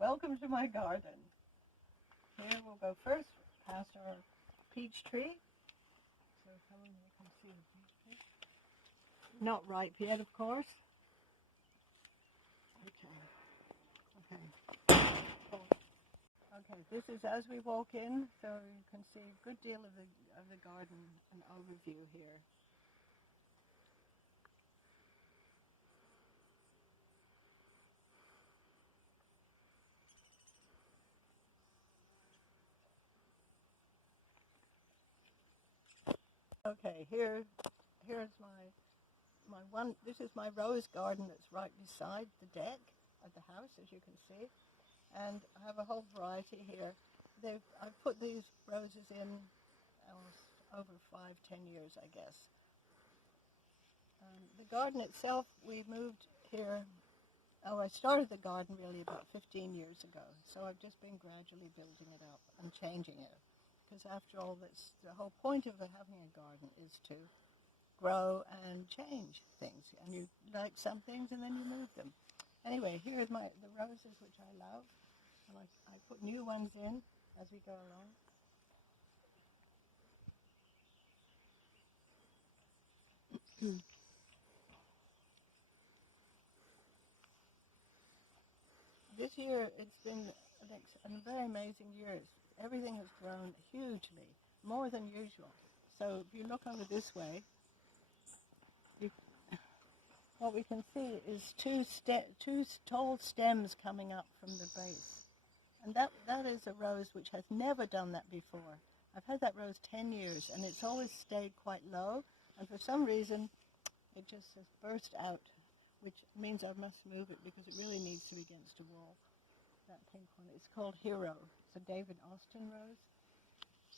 Welcome to my garden. Here we'll go first past our peach tree. So come in, you can see the peach tree. Not ripe yet, of course. Okay, this is as we walk in, so you can see a good deal of the garden, an overview here. Okay, here's my one. This is my rose garden that's right beside the deck of the house, as you can see, and I have a whole variety here. I've put these roses in over 5-10 years, I guess. The garden itself, we moved here. I started the garden really about 15 years ago, so I've just been gradually building it up and changing it. Because after all, the whole point of having a garden is to grow and change things. And you like some things and then you move them. Anyway, here are the roses, which I love. And I put new ones in as we go along. This year, it's been a very amazing year. Everything has grown hugely, more than usual. So if you look over this way, what we can see is two tall stems coming up from the base. And that is a rose which has never done that before. I've had that rose 10 years, and it's always stayed quite low. And for some reason, it just has burst out, which means I must move it because it really needs to be against a wall. That pink one. It's called Hero. It's a David Austin rose.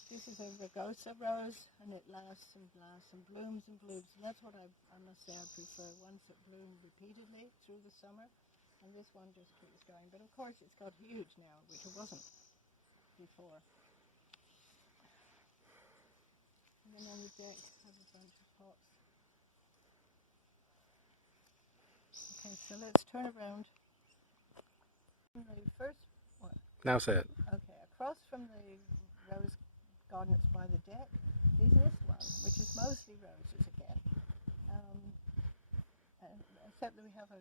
This is a rugosa rose, and it lasts and lasts and blooms and blooms. And that's what I must say I prefer, ones that bloom repeatedly through the summer. And this one just keeps going. But of course it's got huge now, which it wasn't before. And then on the deck I have a bunch of pots. Okay, so let's turn around. The first one. Now say it. Okay, across from the rose garden that's by the deck is this one, which is mostly roses again. Except that we have the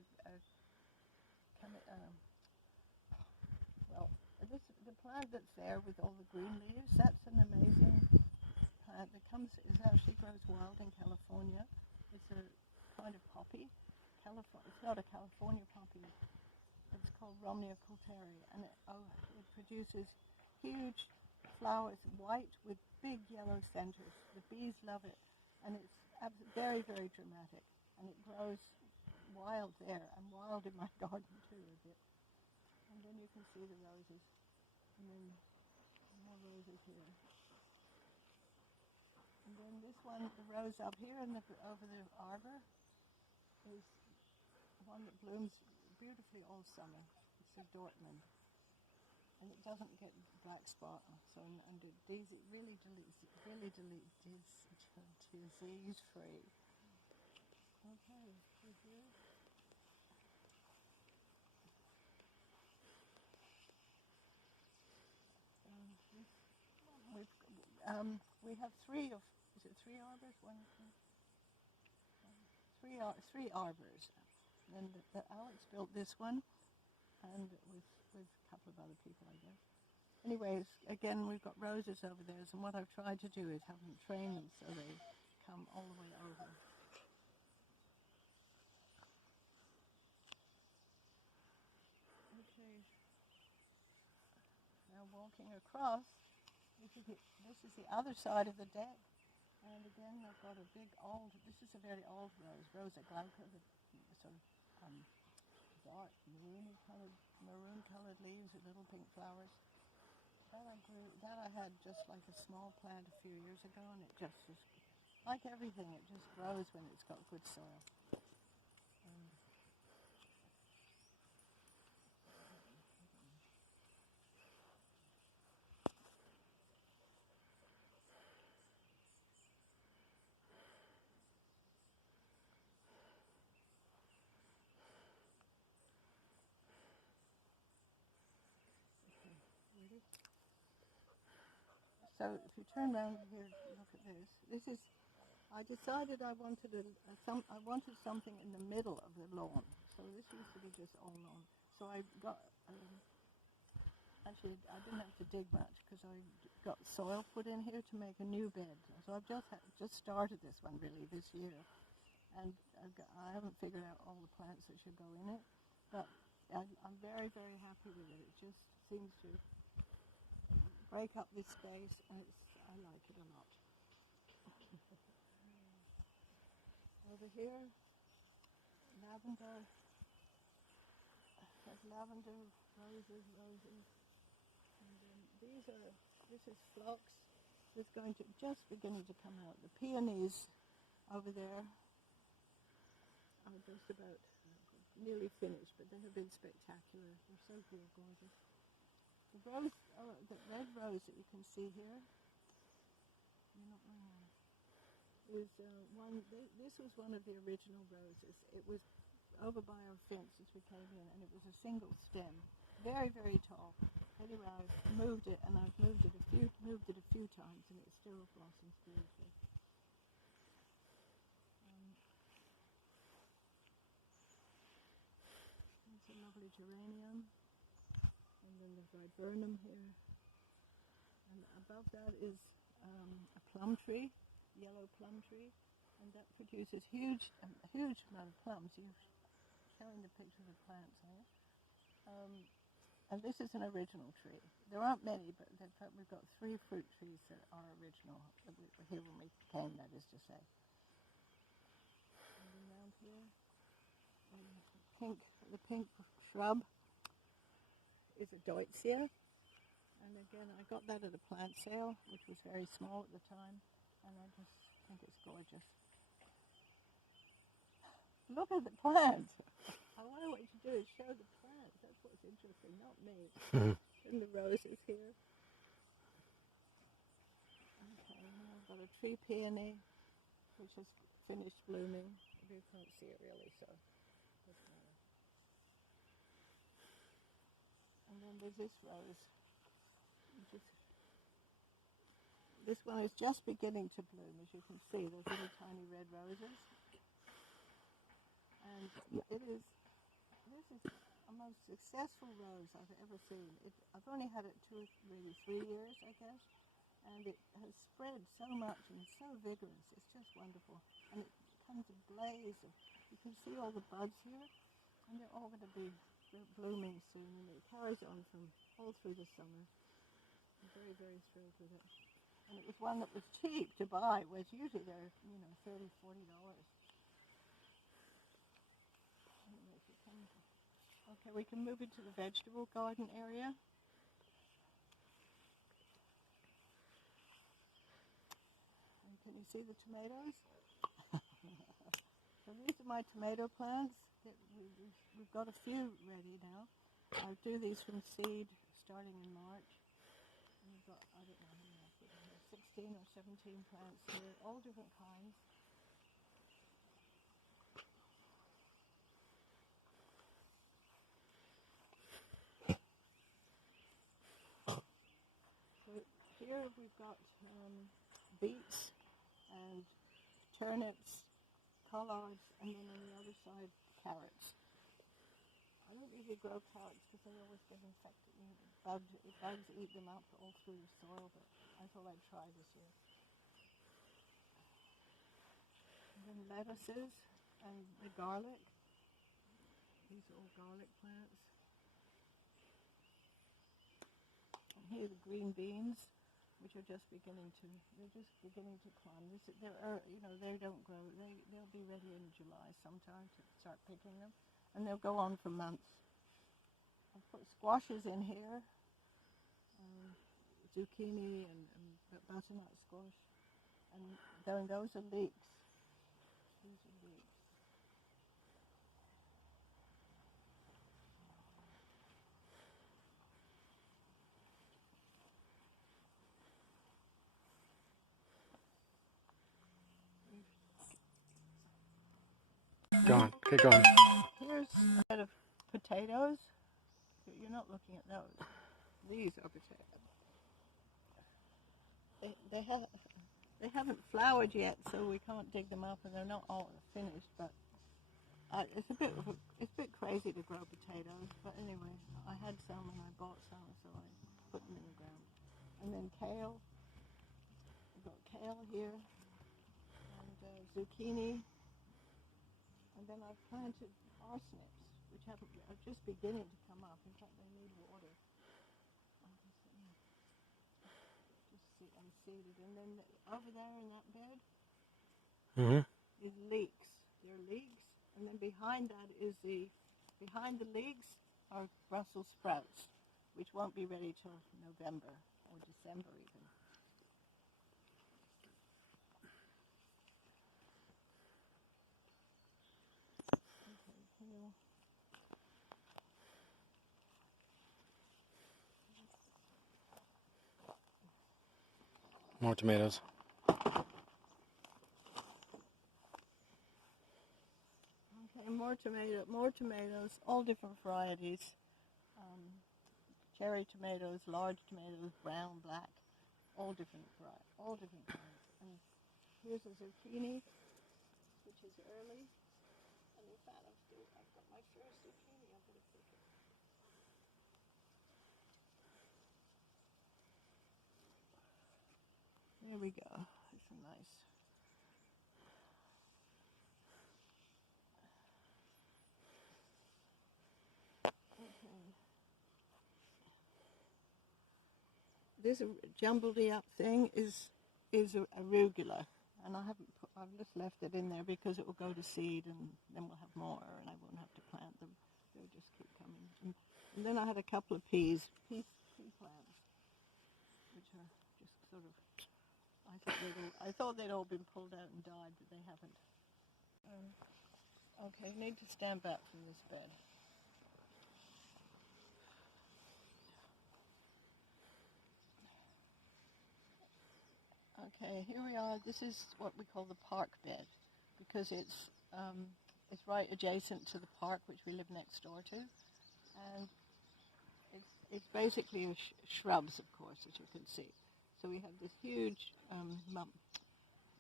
plant that's there with all the green leaves, that's an amazing plant that actually grows wild in California. It's a kind of poppy. It's not a California poppy. It's called Romnea coulteri, and it produces huge flowers, white with big yellow centers. The bees love it, and it's very, very dramatic, and it grows wild there and wild in my garden too a bit. And then you can see the roses, and then more roses here. And then this one, the rose up here over the arbor, is one that blooms beautifully all summer. It's a Dortmund, and it doesn't get black spot. So and it really disease free. Okay, so here. We have three arbors? Three arbors. And Alex built this one, and with a couple of other people, I guess. Anyways, again, we've got roses over there, and what I've tried to do is have them train them so they come all the way over. Okay. Now walking across, this is the other side of the deck, and again, I've got this is a very old rose, Rosa glauca, with sort of dark maroon-colored leaves with little pink flowers. That I had just like a small plant a few years ago, and it just is like everything. It just grows when it's got good soil. So if you turn around here, look at this. This is. I decided I wanted I wanted something in the middle of the lawn. So this used to be just all lawn. So I got. Actually, I didn't have to dig much because I got soil put in here to make a new bed. So I've just started this one really this year, and I haven't figured out all the plants that should go in it, but I'm very, very happy with it. It just seems to break up this space, and I like it a lot. Over here, lavender. There's lavender, roses. And this is phlox. It's going to just beginning to come out. The peonies over there are just about nearly finished, but they have been spectacular. They're so gorgeous. The rose, the red rose that you can see here, is one. This was one of the original roses. It was over by our fence as we came in, and it was a single stem, very, very tall. Anyway, I've moved it, and I've moved it a few times, and it still blossoms beautifully. There's a lovely geranium, and then the viburnum here, and above that is a plum tree, yellow plum tree, and that produces a huge amount of plums. You're showing the picture of the plants here. And this is an original tree. There aren't many, but we've got 3 fruit trees that are original. That we were here when we came, that is to say. And then around here, the pink shrub is a deutzia. And again, I got that at a plant sale, which was very small at the time. And I just think it's gorgeous. Look at the plants. I wonder what you should do is show the plants. That's what's interesting, not me. And the roses here. Okay, now I've got a tree peony, which has finished blooming. You can't see it really, so doesn't matter. And then there's this rose. This one is just beginning to bloom, as you can see. There's little tiny red roses. And this is the most successful rose I've ever seen. I've only had it 2 or maybe 3 years, I guess, and it has spread so much and it's so vigorous. It's just wonderful, and it comes ablaze. You can see all the buds here, and they're all going to be blooming soon, and it carries on from all through the summer. I'm very, very thrilled with it. And it was one that was cheap to buy, whereas usually they're $30, $40. Okay, we can move into the vegetable garden area. And can you see the tomatoes? So these are my tomato plants. We've got a few ready now. I do these from seed starting in March. And we've got, I don't know how many I've put in here, 16 or 17 plants here, all different kinds. Here we've got beets and turnips, collards, and then on the other side, carrots. I don't usually grow carrots because they always get infected. Bugs eat them up all through the soil, but I thought I'd try this year. And then lettuces and the garlic. These are all garlic plants. And here are the green beans, which are just beginning to climb. They don't grow. They'll be ready in July sometime to start picking them, and they'll go on for months. I've put squashes in here, zucchini and butternut squash, and then those are leeks. These are leeks. Go on. Okay, go on. Here's a bed of potatoes. You're not looking at those. These are potatoes. they haven't flowered yet, so we can't dig them up, and they're not all finished. But it's a bit crazy to grow potatoes. But anyway, I had some and I bought some, so I put them in the ground. And then kale. I've got kale here and zucchini. And then I've planted parsnips, which are just beginning to come up. In fact, they need water. Just unseeded. And then over there in that bed is leeks. They're leeks. And then behind that is behind the leeks are Brussels sprouts, which won't be ready till November or December even. More tomatoes. Okay, more tomatoes, all different varieties. Cherry tomatoes, large tomatoes, brown, black, all different kinds. And here's a zucchini, which is early. And in fact, I've got my first zucchini. I'm going to pick it. There we go. It's a nice. Okay. This jumbled up thing is arugula, and I've just left it in there because it will go to seed, and then we'll have more, and I won't have to plant them. They'll just keep coming. And then I had a couple of pea plants, which are just sort of. I thought they'd all been pulled out and died, but they haven't. Okay, need to stand back from this bed. Okay, here we are. This is what we call the park bed, because it's right adjacent to the park which we live next door to, and it's basically shrubs, of course, as you can see. So we have this huge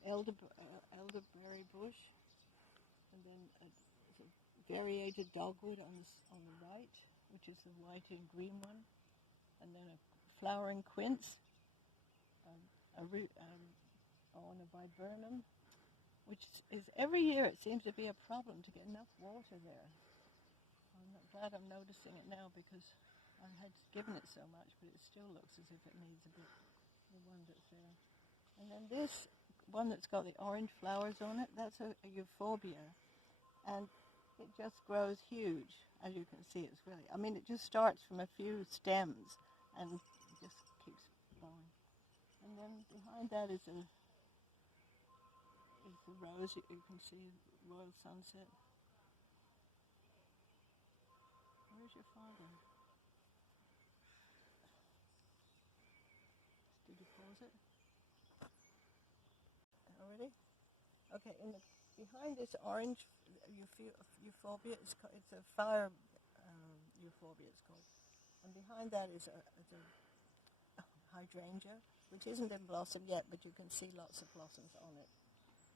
elderberry bush, and then a variegated dogwood on the right, which is the white and green one, and then a flowering quince, on a viburnum, which is every year it seems to be a problem to get enough water there. I'm glad I'm noticing it now because I had given it so much, but it still looks as if it needs a bit. The one that's there, and then this one that's got the orange flowers on it, that's a euphorbia, and it just grows huge, as you can see. It's really, I mean, it just starts from a few stems and just keeps growing. And then behind that is the rose. You can see Royal Sunset. Where's your father? Did you pause it? Already? Okay. Behind this orange euphorbia, it's a fire euphorbia. It's called. And behind that is a hydrangea, which isn't in blossom yet, but you can see lots of blossoms on it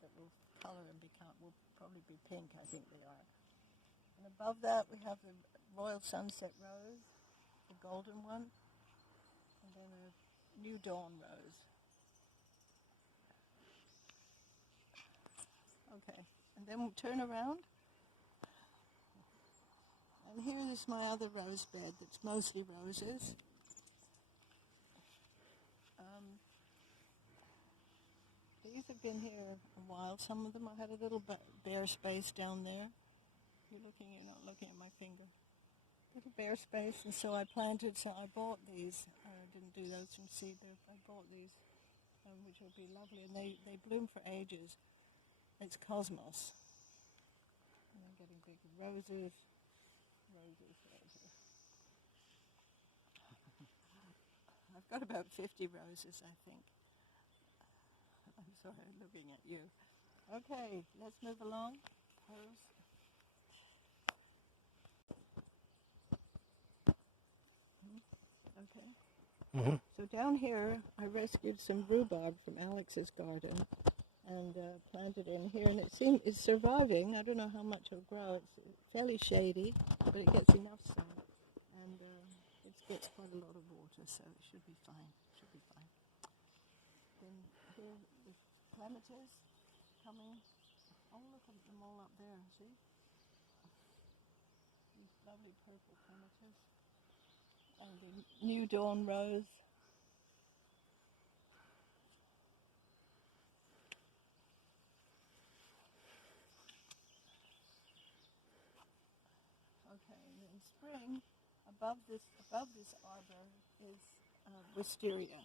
that will colour and will probably be pink. I think they are. And above that we have the Royal Sunset Rose, the golden one, and then a New Dawn Rose. Okay, and then we'll turn around. And here is my other rose bed that's mostly roses. These have been here a while. Some of them, I had a little bare space down there. You're not looking at my finger. Little bare space, and so I bought these. I didn't do those from seed. I bought these, which will be lovely, and they bloom for ages. It's cosmos. And I'm getting big roses. I've got about 50 roses, I think. I'm sorry, I'm looking at you. Okay, let's move along. Pose. Okay. Mhm. So down here, I rescued some rhubarb from Alex's garden and planted in here, and it's surviving. I don't know how much it'll grow. It's fairly shady, but it gets enough sun, and it gets quite a lot of water, so it should be fine. Should be fine. Then here, the clematis coming. Oh, look at them all up there. See? These lovely purple clematis. And the new dawn rose. Okay, and in spring, above this arbor is wisteria.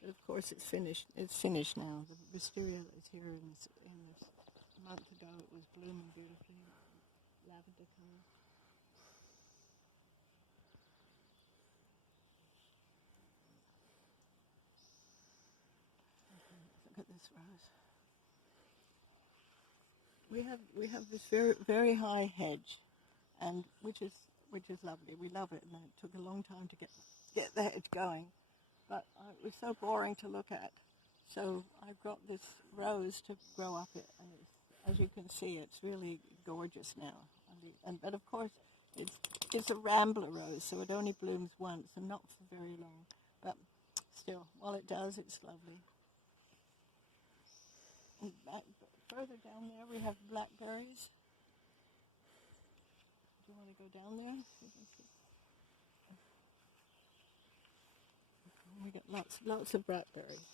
But of course, it's finished. It's finished now. The wisteria that was here in this a month ago, it was blooming beautifully, lavender color. Okay, look at this rose. We have this very high hedge, and which is lovely. We love it, and it took a long time to get the hedge going, but it was so boring to look at. So I've got this rose to grow up it, and as you can see, it's really gorgeous now. But of course, it's a rambler rose, so it only blooms once and not for very long. But still, while it does, it's lovely. And further down there, we have blackberries. Do you want to go down there? We got lots of blackberries.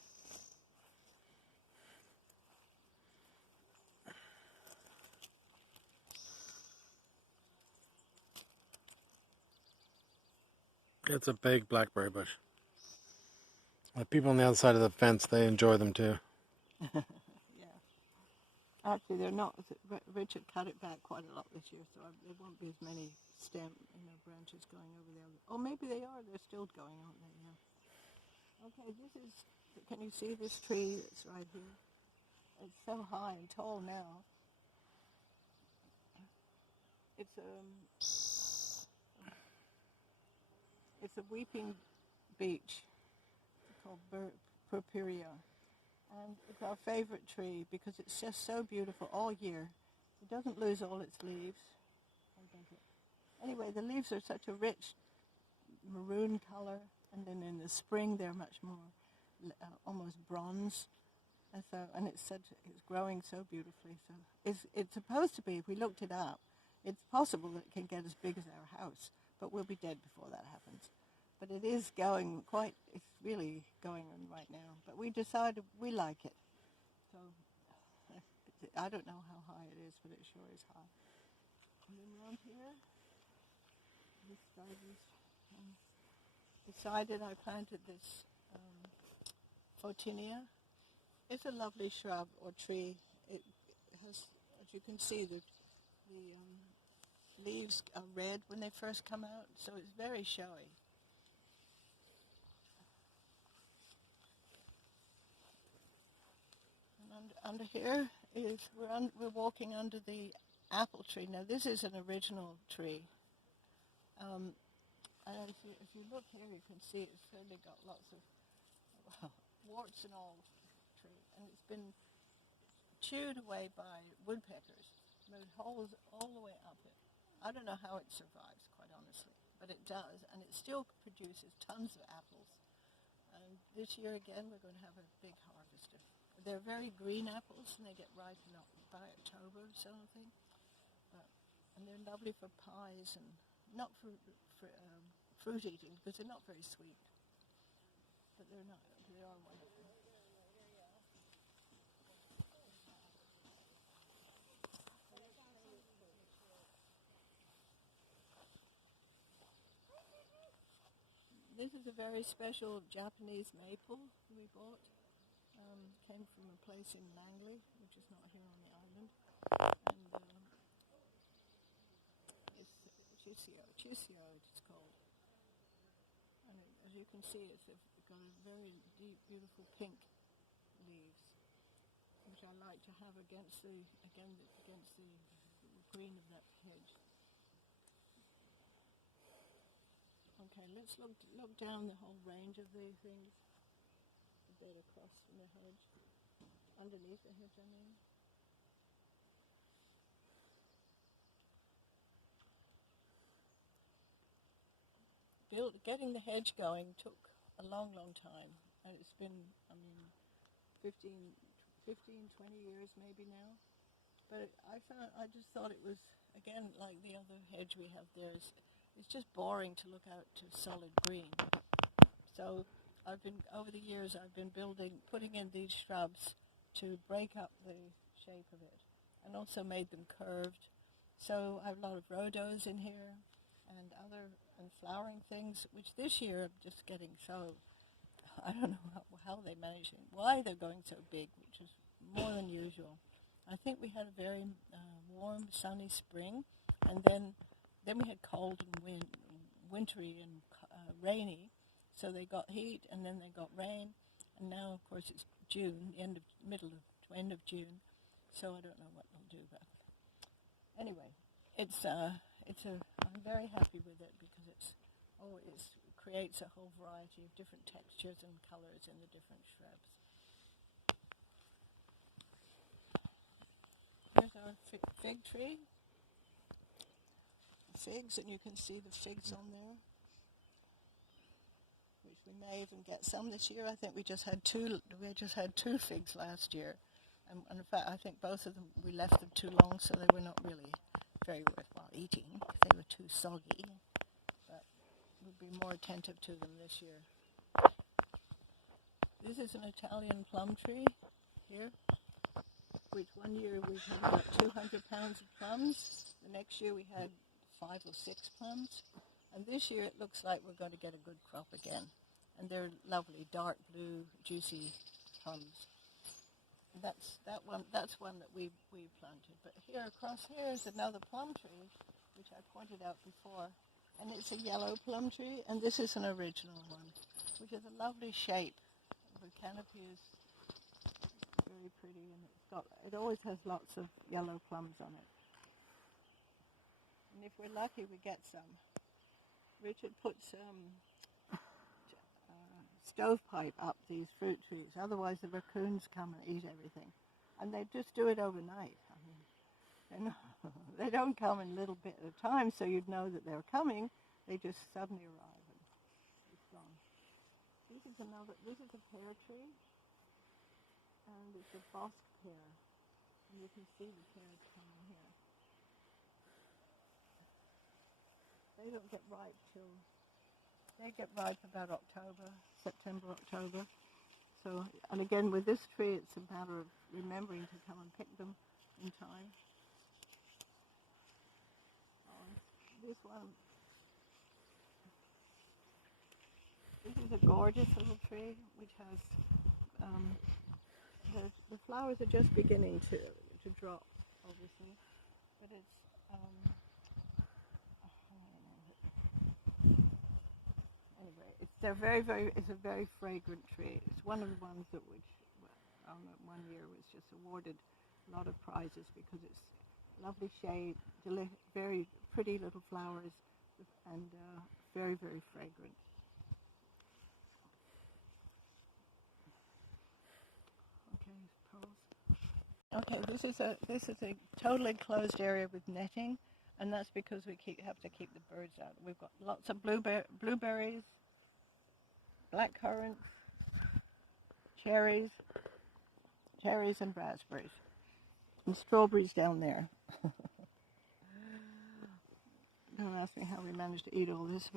It's a big blackberry bush. The people on the other side of the fence, they enjoy them too. Yeah. Actually, they're not. Richard cut it back quite a lot this year, so there won't be as many branches going over there. Oh, maybe they are. They're still going, aren't they? Yeah. Okay, can you see this tree that's right here? It's so high and tall now. It's a weeping beech called Purpurea. And it's our favorite tree because it's just so beautiful all year. It doesn't lose all its leaves. Anyway, the leaves are such a rich maroon color, and then in the spring they're much more almost bronze. And it's growing so beautifully. So it's supposed to be. If we looked it up, it's possible that it can get as big as our house, but we'll be dead before that happens. But it is going it's really going on right now. But we decided we like it. So I don't know how high it is, but it sure is high. And then around here, beside it I planted this Photinia. It's a lovely shrub or tree. It has, as you can see, the leaves are red when they first come out, so it's very showy. And under here we're walking under the apple tree. Now this is an original tree. And if you look here, you can see it's certainly got lots of warts and all. And it's been chewed away by woodpeckers, made holes all the way up it. I don't know how it survives, quite honestly, but it does, and it still produces tons of apples. And this year again, we're going to have a big harvest. They're very green apples, and they get ripe by October, sort of thing. And they're lovely for pies and not for fruit eating because they're not very sweet, but they are wonderful. This is a very special Japanese maple we bought. Came from a place in Langley, which is not here on the island. And it's Chusio it's called. And as you can see, it's got a very deep, beautiful pink leaves, which I like to have against the green of that hedge. Okay, Okay, let's look down the whole range of the things. A bit across from the hedge, underneath the hedge, I mean. Getting the hedge going took a long, long time, and it's been, 15, 20 years maybe now. But I just thought it was, again, like the other hedge we have there, it's just boring to look out to solid green. So over the years, I've been putting in these shrubs to break up the shape of it, and also made them curved. So I have a lot of rhodos in here, and flowering things, which this year I'm just getting so, I don't know how they manage it, why they're going so big, which is more than usual. I think we had a very warm, sunny spring, and then we had cold and wintry and rainy, so they got heat, and then they got rain, and now, of course, it's June, end of June, so I don't know what they'll do, but anyway, I'm very happy with it because it creates a whole variety of different textures and colors in the different shrubs. Here's our fig tree. Figs, and you can see the figs on there, which we may even get some this year. I think we just had two figs last year, and in fact I think both of them, we left them too long, so they were not really very worthwhile eating because they were too soggy, but we'll be more attentive to them this year. This is an Italian plum tree here, which one year we had about 200 pounds of plums. The next year we had 5 or 6 plums, and this year it looks like we're going to get a good crop again, and they're lovely dark blue juicy plums. And that's one that we planted. But here across here is another plum tree, which I pointed out before, and it's a yellow plum tree, and this is an original one, which is a lovely shape. The canopy is very pretty, and it always has lots of yellow plums on it. And if we're lucky, we get some. Richard put some stovepipe up these fruit trees, otherwise the raccoons come and eat everything. And they just do it overnight. I mean, they don't come in a little bit at a time, so you'd know that they're coming. They just suddenly arrive and it's gone. This is a pear tree, and it's a bosque pear. And you can see the pears coming here. They don't get ripe they get ripe about September, October. So, and again with this tree, it's a matter of remembering to come and pick them in time. This is a gorgeous little tree which has the flowers are just beginning to drop, obviously, but it's anyway, it's a very fragrant tree. It's one of the ones that one year was just awarded a lot of prizes because it's lovely shade, very pretty little flowers, and very, very fragrant. Okay, this is a totally enclosed area with netting, and that's because we have to keep the birds out. We've got lots of blueberries, blackcurrants, cherries and raspberries, and strawberries down there. Don't ask me how we managed to eat all this.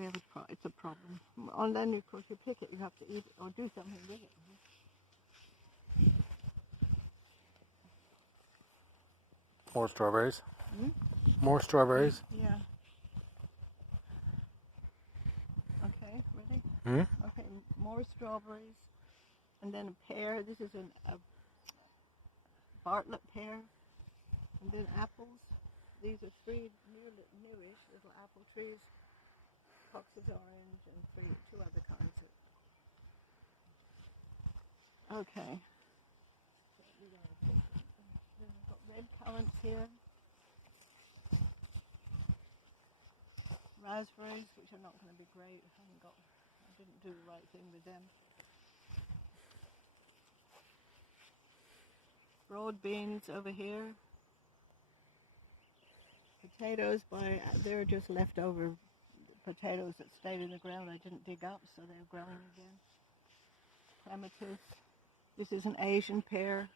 It's a problem. And then, of course, you pick it. You have to eat it or do something with it. More strawberries. Hmm? More strawberries. Yeah. Okay, ready? Hmm? Okay, more strawberries. And then a pear. This is a Bartlett pear. And then apples. These are 3 newish little apple trees. Cox's orange and 2 other kinds of. Okay. Then we've got red currants here. raspberries, which are not going to be great. I didn't do the right thing with them. Broad beans over here. Potatoes, they're just leftover potatoes that stayed in the ground. I didn't dig up, so they're growing again. Clematis. This is an Asian pear.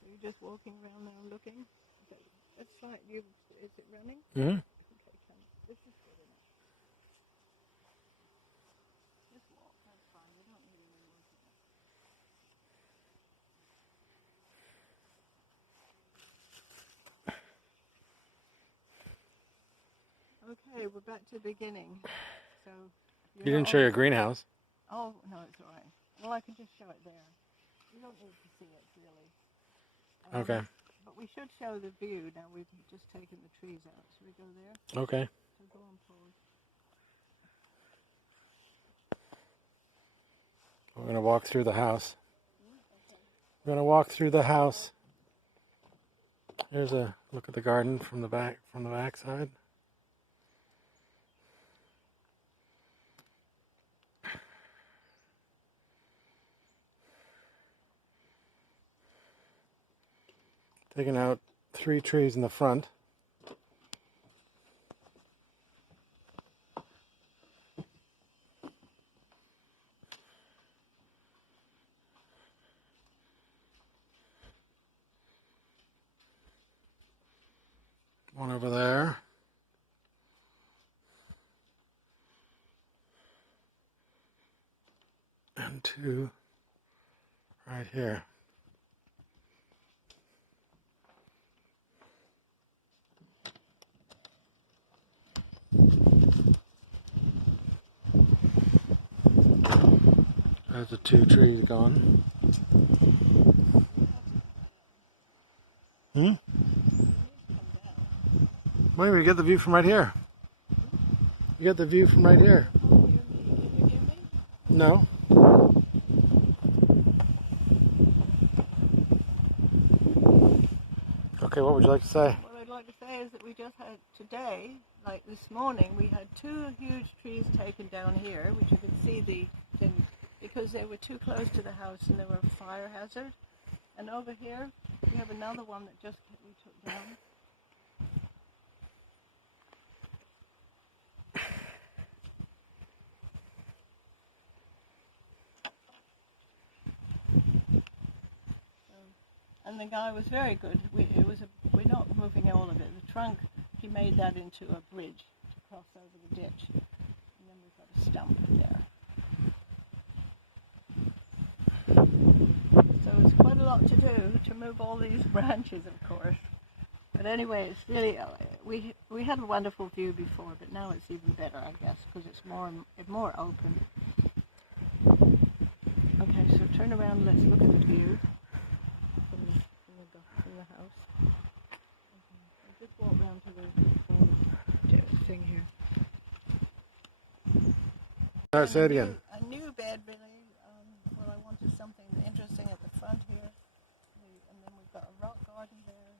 So you're just walking around now looking. That's right. Is it running? Mm-hmm. Okay, come. This is good enough. Just walk. That's fine. You don't need any more than that. Okay, we're back to the beginning. So You didn't show your greenhouse. Oh no, it's all right. Well, I can just show it there. You don't need to see it really. Okay. But we should show the view. Now we've just taken the trees out. Should we go there? Okay. So go on pause. We're gonna walk through the house. We're gonna walk through the house. Here's a look at the garden from the back side. Taking out 3 trees in the front. One over there. And 2 right here. There's the 2 trees gone. Wait, we get the view from right here. You get the view from right here. Can you hear me? No. Okay, what would you like to say? What I'd like to say is that we just had today, like this morning, we had 2 huge trees taken down here, which you can see the thing, because they were too close to the house and they were a fire hazard. And over here, we have another one that we took down. And the guy was very good. We're not moving all of it. The trunk, he made that into a bridge to cross over the ditch. And then we've got a stump there. So it's quite a lot to do to move all these branches, of course. But anyway, it's really, we had a wonderful view before, but now it's even better, I guess, because it's more open. Okay, so turn around and let's look at the view. From the house. I'll just walk round to the thing here. Say it again. A new bed, really. Well, I wanted something interesting at the front here. And then we've got a rock garden there.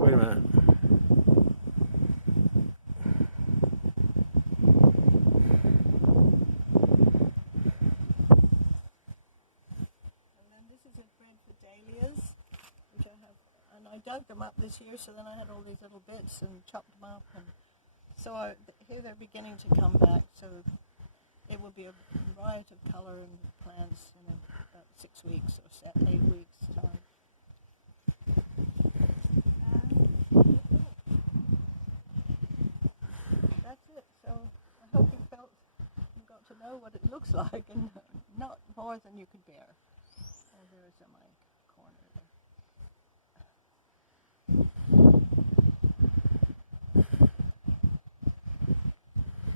Wait a minute. Dahlias, which I have, and I dug them up this year, so then I had all these little bits and chopped them up, and so here they're beginning to come back, so it will be a riot of colour and plants in about 6 weeks or 8 weeks time. And that's it. So I hope you got to know what it looks like, and not more than you could bear. Oh, there is a mic corner there.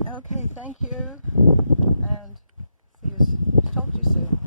Okay, thank you, and talk to you soon.